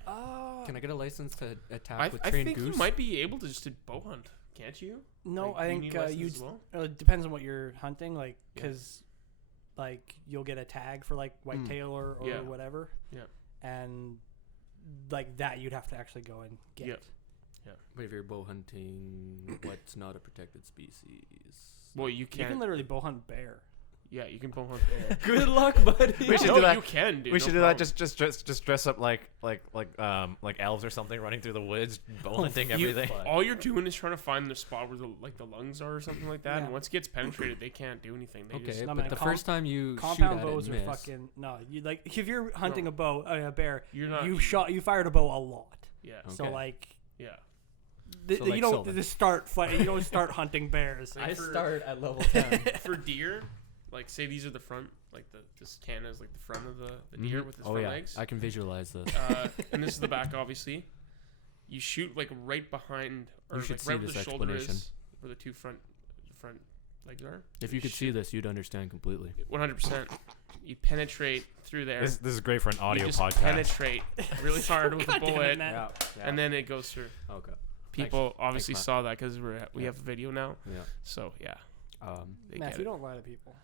Can I get a license to attack I with think trained you goose? might be able to just to bow hunt, can't you? no, Like, I do you think need a license you. as well? It depends on what you're hunting, like Yeah. because like you'll get a tag for like whitetail or Yeah. whatever. Yeah. And like that, you'd have to actually go and get. Yeah. But if you're bow hunting, what's not a protected species? Well, you You can. can literally bow hunt bear. Yeah, you can bow hunt bear. Good luck, buddy. We should no, do that. You can, dude. We no should do that. problem. Just dress up like elves or something, running through the woods, bow hunting everything. All you're doing is trying to find the spot where the lungs are or something like that. Yeah. And once it gets penetrated, they can't do anything. They Okay, just, No, but man, the first time you shoot Compound at bows it are and miss, fucking no. You like if you're hunting a bear, you're not. you fired a bow a lot. Yeah. So Okay. like Yeah. So, you like, don't Sylvan. just start you don't start hunting bears. Like, for- at level 10. For deer, like say these are the front, like this can is like the front of the deer with its Oh front yeah, legs. I can visualize this. And this is the back, obviously. You shoot like right behind, or You should like see right where this the shoulder explanation. is, where the two front legs are. If you could see this, you'd understand completely. 100%. You penetrate through there. This is great for an You audio just podcast. penetrate really hard with a God damn it, bullet, man. and then it goes through. Okay. People obviously Matt. saw that because we Yeah. have a video now. Yeah. So yeah, they Man, get if you it. don't lie to people,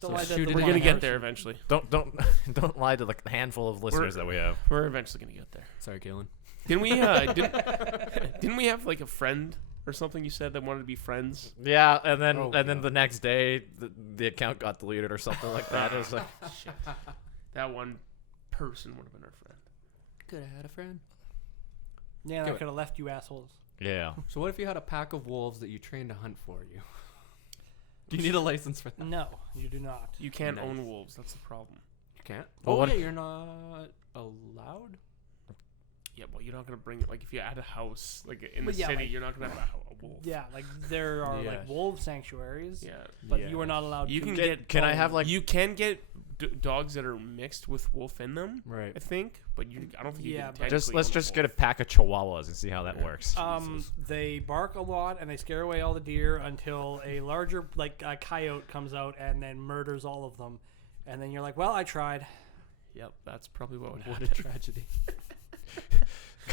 So don't lie to shoot the it We're in wrong gonna get person. there eventually. Don't lie to the handful of listeners that we have. We're eventually gonna get there. Sorry, Kalen. Didn't we? Didn't we have like a friend or something? You said that wanted to be friends. Yeah, and then Oh, then God. the next day the account got deleted or something like that. It was like, Shit. That one person would have been our friend. Could have had a friend. Yeah, I Do it. could have left you assholes. yeah. So what if you had a pack of wolves that you trained to hunt for you? Do you need a license for that? No, you do not. You can't Nice. own wolves. That's the problem. You can't. Well, Oh what- yeah, you're not allowed. Yeah, well, you're not gonna bring it. Like if you're at a house, like in the But yeah, city, like- you're not gonna have a wolf. Yeah, like there are Yeah. like wolf sanctuaries, Yeah. but Yeah. you are not allowed You to. can Can, get. can I have like You can get dogs that are mixed with wolf in them. Right. I think, but I don't think you Yeah, can. but- just technically let's own just get a wolf. pack of chihuahuas and see how that Yeah. works. Jesus. They bark a lot and they scare away all the deer until a larger like a coyote comes out and then murders all of them, and then you're like, well, I tried. Yep, that's probably what would What happen. a tragedy.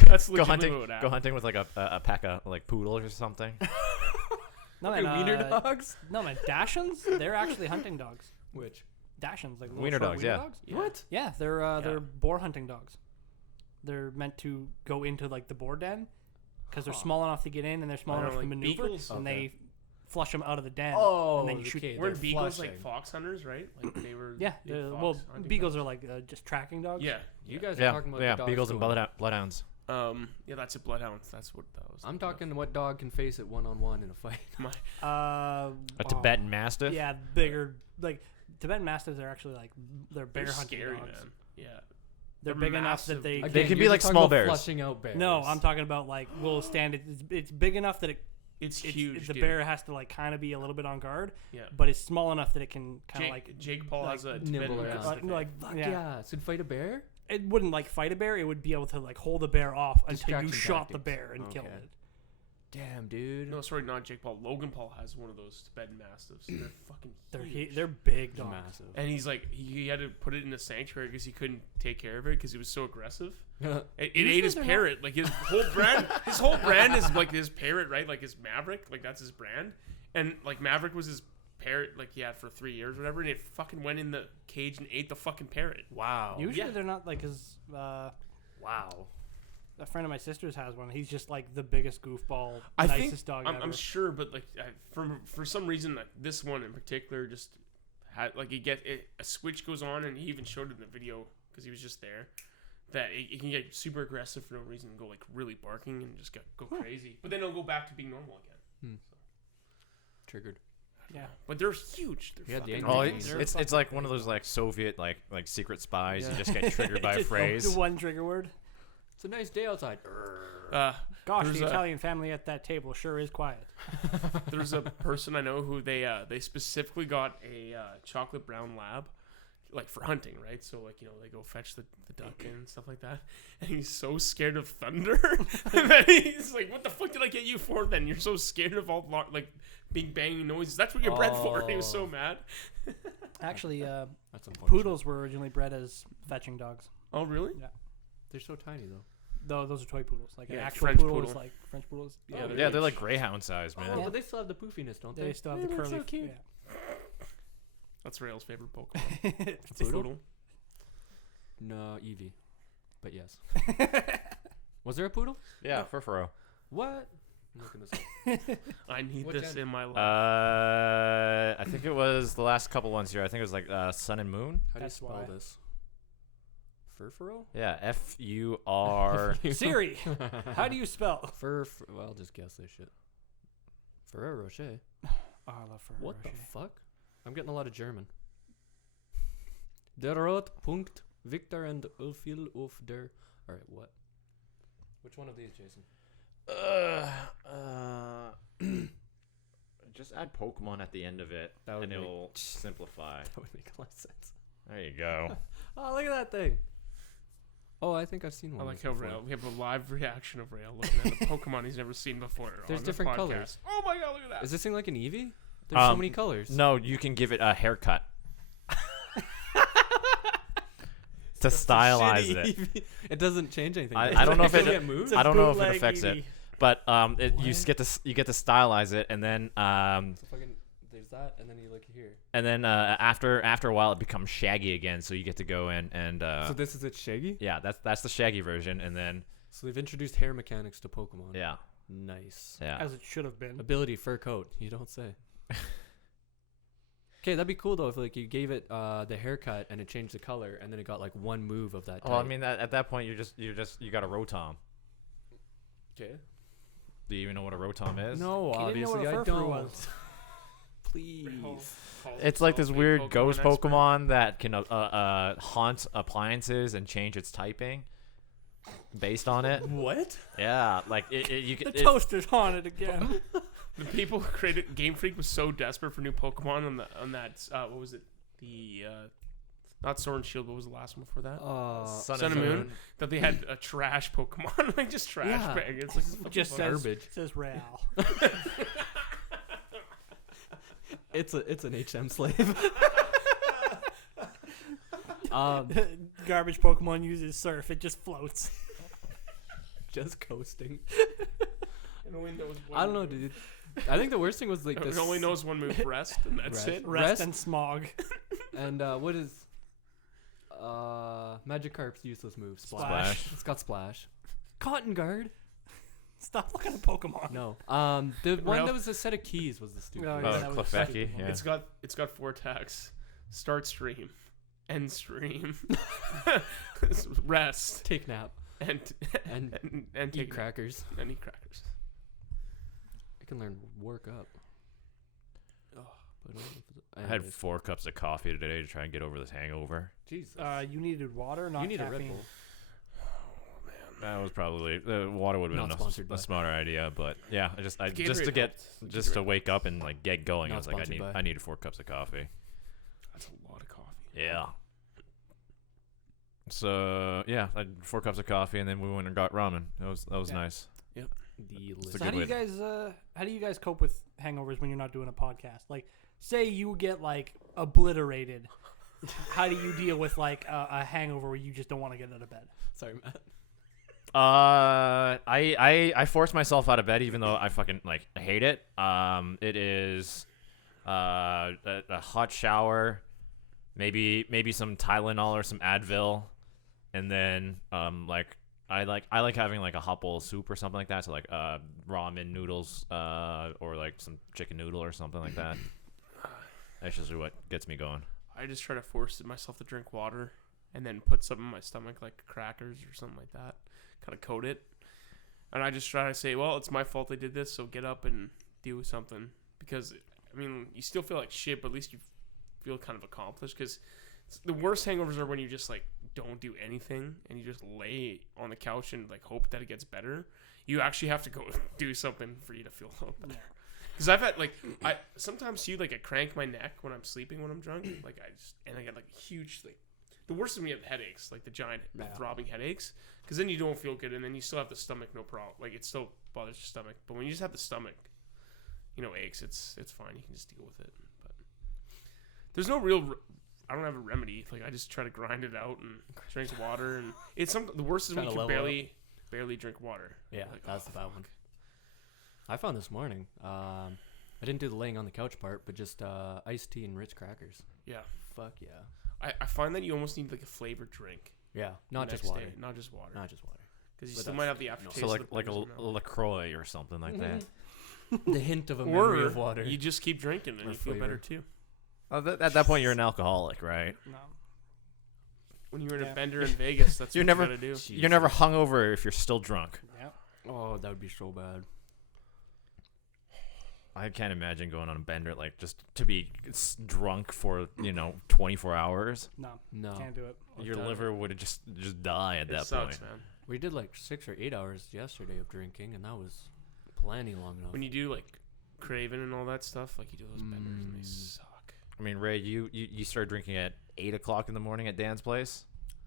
That's Go legitimately hunting. what would Go happen. hunting with like a pack of like poodles or something. No, Okay, man, wiener dogs. no, man, Dachshunds, they're actually hunting dogs. Which? Dachshunds, like little Wiener short dogs, wiener yeah. dogs. What? Yeah, they're boar hunting dogs. They're meant to go into like the boar den because they're small enough to get in and they're small I enough don't to know, like maneuver, beagles? and Okay. they flush them out of the den. Oh, and then you shoot. okay, Weren't they're beagles flushing. like fox hunters, right? Like they were. Yeah, big well, fox hunting beagles dogs? are like just tracking dogs. Yeah, You guys are Yeah, talking about yeah, the dogs beagles and going- bloodhounds. yeah, that's a bloodhound. That's what that was. I'm thinking of. talking what dog can face it one-on-one in a fight. A oh, Tibetan Mastiff. Yeah, bigger. Like Tibetan Mastiffs are actually like they're bear They're hunting scary, dogs. man. Yeah. They're They're big enough massive. that they. They can be you're like just talking small about bears. Flushing out bears. No, I'm talking about like will stand. It's big enough that It's huge. the dude. bear has to like kind of be a little bit on guard, Yeah. but it's small enough that it can kind of like Jake Paul like has a nibble Tibetan around. Mastiff. like Fuck yeah. yeah. So fight a bear? It wouldn't like fight a bear. It would be able to like hold the bear off until you Distraction shot the tactics. bear and killed Okay. it. Damn, dude. No, sorry, not Jake Paul. Logan Paul has one of those Tibetan Mastiffs. They're fucking They're huge. they're big dogs. massive. And he's like, he had to put it in a sanctuary because he couldn't take care of it because it was so aggressive. It Usually ate his they're parrot. Like his whole brand, his whole brand is like his parrot, right? Like his Maverick, like that's his brand. And like Maverick was his parrot, like he had for 3 years, or whatever. And it fucking went in the cage and ate the fucking parrot. Wow. Usually Yeah. they're not like his. Wow. A friend of my sister's has one. He's just like the biggest goofball, I nicest think dog I'm ever. sure, but like for some reason, like, this one in particular just had like a switch goes on, and he even showed it in the video because he was just there. That it can get super aggressive for no reason and go like really barking and just go crazy, but then it'll go back to being normal again. Triggered. Yeah. But they're huge. They're Yeah, the fucking angry Oh, They're it's like one of those like Soviet like secret spies. Yeah. You just get triggered by a Just phrase. The one trigger word. It's a nice day outside. Gosh, There's the a- Italian family at that table sure is quiet. There's a person I know who they specifically got a chocolate brown lab, like for hunting, right? So like they go fetch the duck and stuff like that, and he's so scared of thunder that he's like, "What the fuck did I get you for? Then you're so scared of all like big banging noises. That's what you're bred for." And he was so mad. Actually, That's unfortunate. poodles were originally bred as fetching dogs. Oh really? They're so tiny though. Though those are toy poodles. Like an Yeah, actual French poodle is poodle. like French poodles. Yeah, Yeah, they're like greyhound size, man. Oh, but they still have the poofiness, don't they? They still have They the look curly. so cute. That's Rheal's favorite Pokemon. Yeah. It's a poodle. No, Eevee. But yes. Was there a poodle? Yeah, furfuro. What? I'm looking this up. I need Which this end? in my life. I think it was the last couple ones here. I think it was like Sun and Moon. How do you That's spell why. this? Furfuro? Yeah, F-U-R. Siri, how do you spell? Well, I'll just guess this shit. Ferrero Rocher. Oh, I love Ferrero What the Rocher. fuck? I'm getting a lot of German. Der Rot, Punkt, Victor and Ulfil auf der... Alright, what? Which one of these, Jason? Just add Pokemon at the end of it, That would and make- it'll simplify. That would make a lot of sense. There you go. Oh, look at that thing. Oh, I think I've seen one. I of like these how before. Rheal. We have a live reaction of Rheal looking at a Pokemon he's never seen before. There's on the different podcast. colors. Oh my god, look at that! Is this thing like an Eevee? There's so many colors. No, you can give it a haircut to stylize Shitty it. Eevee. It doesn't change anything. I- does I don't know if actually it- get moves. I don't know if it Bootleg affects it, Eevee. but you get to stylize it, and then So fucking, there's that, and then you look here. after a while it becomes shaggy again, so you get to go in and So this is it, Shaggy. yeah, that's the shaggy version, and then So they've introduced hair mechanics to Pokemon. yeah. Nice. As it should have been. Ability fur coat. You don't say. Okay, that'd be cool though if like you gave it the haircut and it changed the color and then it got like one move of that. Oh, I type. mean at that point you got a Rotom. Okay. Do you even know what a Rotom is? No, He didn't know obviously what a I furfur don't. was. Please. It's like this weird ghost expert. Pokemon that can haunt appliances and change its typing based on it. What? Yeah, like you The can. toaster's haunted again. The people who created Game Freak was so desperate for new Pokemon on that what was it, the not Sword and Shield, what was the last one before that? Sun and Moon. That they had a trash Pokemon, like just trash Yeah. bag. It's like Just fucking says, garbage. says Rheal. It's an HM slave. Garbage Pokemon uses surf. It just floats. Just coasting. It only knows one I don't know, move. dude. I think the worst thing was like It this. only knows one move, rest, and that's Rest. it. Rest Rest? and smog. And what is Magikarp's useless move? Splash. It's got Splash. Cotton Guard. Stop looking at Pokemon. No. The one Rheal. that was a set of keys was the stupid. Oh, one. yeah, Oh, that was Clefairy, stupid. yeah. It's got 4 attacks. Start stream, end stream, rest, Take nap and and take eat crackers. and eat crackers. I can learn work up. But I had 4 cups of coffee today to try and get over this hangover. Jesus. You needed water, not you need caffeine. a Red Bull. That was probably the water would have Not been sponsored by. a smarter idea, but yeah, just Gatorade to get helped. just to Gatorade. wake up and like get going. I Not was like, sponsored by. I needed 4 cups of coffee. That's a lot of coffee. Yeah. So yeah, I had 4 cups of coffee, and then we went and got ramen. That was Yeah. nice. Delicious. a So how good do you way guys how do you guys cope with hangovers when you're not doing a podcast? Like, say you get like obliterated. How do you deal with like a hangover where you just don't want to get out of bed? Sorry, Matt. I force myself out of bed even though I fucking like hate it. It is a hot shower, maybe some Tylenol or some Advil, and then like I like having like a hot bowl of soup or something like that. So like ramen noodles or like some chicken noodle or something like that. That's just what gets me going. I just try to force myself to drink water, and then put something in my stomach like crackers or something like that. Kind of coat it, and I just try to say, well, it's my fault I did this, so get up and do something. Because I mean, you still feel like shit, but at least you feel kind of accomplished. Because the worst hangovers are when you just like don't do anything and you just lay on the couch and like hope that it gets better. You actually have to go do something for you to feel a little better. Because I've had like I sometimes too like I crank my neck when I'm sleeping when I'm drunk. Like I get like huge like the worst is when you have headaches, like the giant throbbing headaches. Because then you don't feel good, and then you still have the stomach, no problem. Like it still bothers your stomach, but when you just have the stomach, aches, it's fine. You can just deal with it. But there's no real. I don't have a remedy. Like I just try to grind it out and drink water, and it's the worst is when you Kinda can level barely drink water. Yeah, Like, that's the bad one. I found this morning. I didn't do the laying on the couch part, but just iced tea and Ritz crackers. Yeah, Fuck yeah. I find that you almost need like a flavored drink. Yeah, not the just next water. day. Not just water. Not just water. Because you But still that's- might have the aftertaste. So of like the a booze in your mouth. LaCroix or something like that. The hint of a memory Or of water. you just keep drinking and Or you feel better flavor. too. At that point, you're an alcoholic, right? No. When you're in Yeah. a bender in Vegas, that's You're what never- you gotta do. You're never hungover if you're still drunk. Yeah. Oh, that would be so bad. I can't imagine going on a bender like just to be drunk for 24 hours. No. No. Can't do it. Your done. liver would just die at It that sucks, point. man. We did like 6 or 8 hours yesterday of drinking, and that was plenty long enough. When you do like craving and all that stuff, like you do those benders and they suck. I mean, Ray, you started drinking at 8 o'clock in the morning at Dan's place.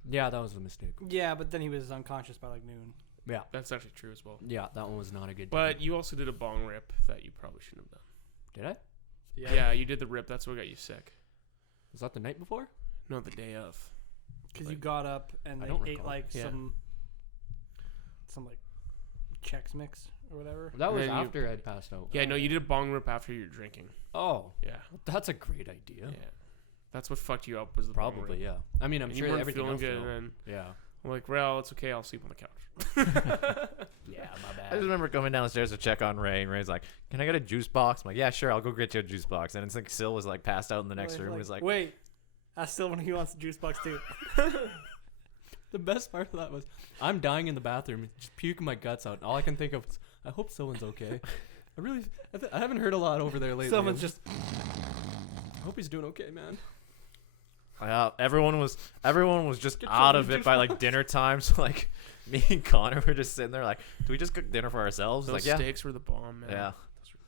Yeah, that was a mistake. Yeah, but then he was unconscious by like noon. Yeah. That's actually true as well. Yeah, that one was not a good But time. you also did a bong rip that you probably shouldn't have done. Did I? Yeah, you did the rip. That's what got you sick. Was that the night before? No, the day of. Because Like- you got up and I they don't ate recall. like Yeah. some like Chex Mix or whatever. That was then you- after I'd passed out. Yeah, no, you did a bong rip after you're drinking. Oh, Yeah, that's a great idea. yeah. That's what fucked you up was the bong Probably, rip. yeah. I mean, I'm And sure you weren't everything feeling else good, though. and then Yeah. I'm like, well, it's okay. I'll sleep on the couch. Yeah, my I just bad. remember coming downstairs to check on Ray, and Ray's like, "Can I get a juice box?" I'm like, "Yeah, sure. I'll go get you a juice box." And it's like Sil was like passed out in the next room. He was like, wait, I still want he wants the juice box too. The best part of that was I'm dying in the bathroom, just puking my guts out. And all I can think of is, I hope someone's okay. I haven't heard a lot over there lately. Someone's just I hope he's doing okay, man. everyone was just Get out some of it juice by like dinner time. So like me and Connor were just sitting there like, "Do we just cook dinner for ourselves?" Those Like, yeah, steaks were the bomb, man. yeah. Those were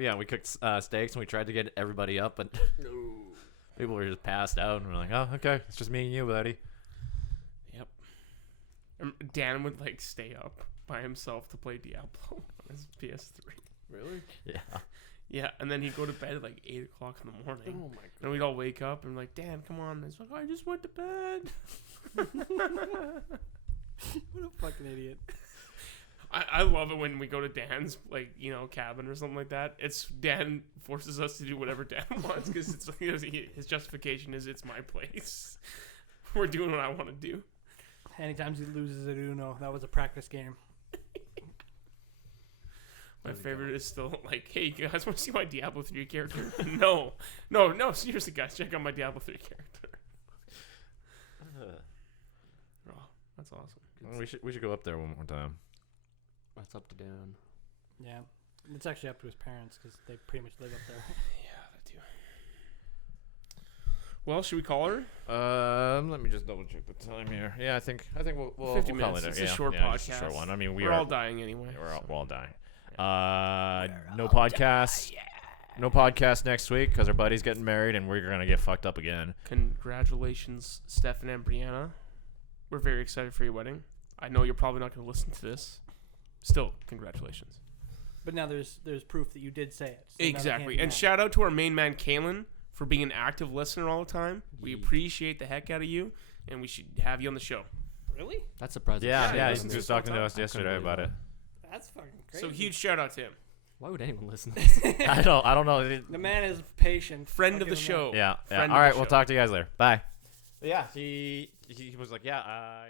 good. We cooked steaks, and we tried to get everybody up, but people were just passed out, and we're like, "Oh, okay, it's just me and you, buddy." Yep. Dan would like stay up by himself to play Diablo on his PS3. Really? Yeah. Yeah, and then he'd go to bed at like 8 o'clock in the morning. Oh my And we'd all wake up and like, Dan, come on. He's like, I just went to bed. what a fucking idiot. I love it when we go to Dan's, like, you know, cabin or something like that. It's Dan forces us to do whatever Dan wants because it's his justification is it's my place. We're doing what I want to do. Anytime he loses at Uno, that was a practice game. My favorite is still like, hey, you guys want to see my Diablo 3 character? No, seriously, guys, check out my Diablo 3 character. Oh, that's awesome. We should go up there one more time. That's up to Dan. Yeah. It's actually up to his parents because they pretty much live up there. Yeah, that too. Well, should we call her? Let me just double check the time here. Yeah, I think we'll 50 we'll call minutes. it. It's Yeah, a short yeah, just a podcast. short one. I mean, We're all dying anyway. We're all dying. No podcast. No podcast next week because our buddy's getting married and we're gonna get fucked up again. Congratulations, Stefan and Brianna. We're very excited for your wedding. I know you're probably not going to listen to this. Still, congratulations. But now there's proof that you did say it. So now they can't Exactly. be And mad. shout out to our main man, Kalen, for being an active listener all the time. We appreciate the heck out of you, and we should have you on the show. Really? That's surprising. Yeah, he he listens was to us talking to all us the yesterday believe about it. That's fucking crazy. So huge shout out to him. Why would anyone listen to this? I don't know. The man is patient. Friend I'll of the give him show. Yeah. Friend All of right, the we'll show. talk to you guys later. Bye. Yeah, he was like, yeah.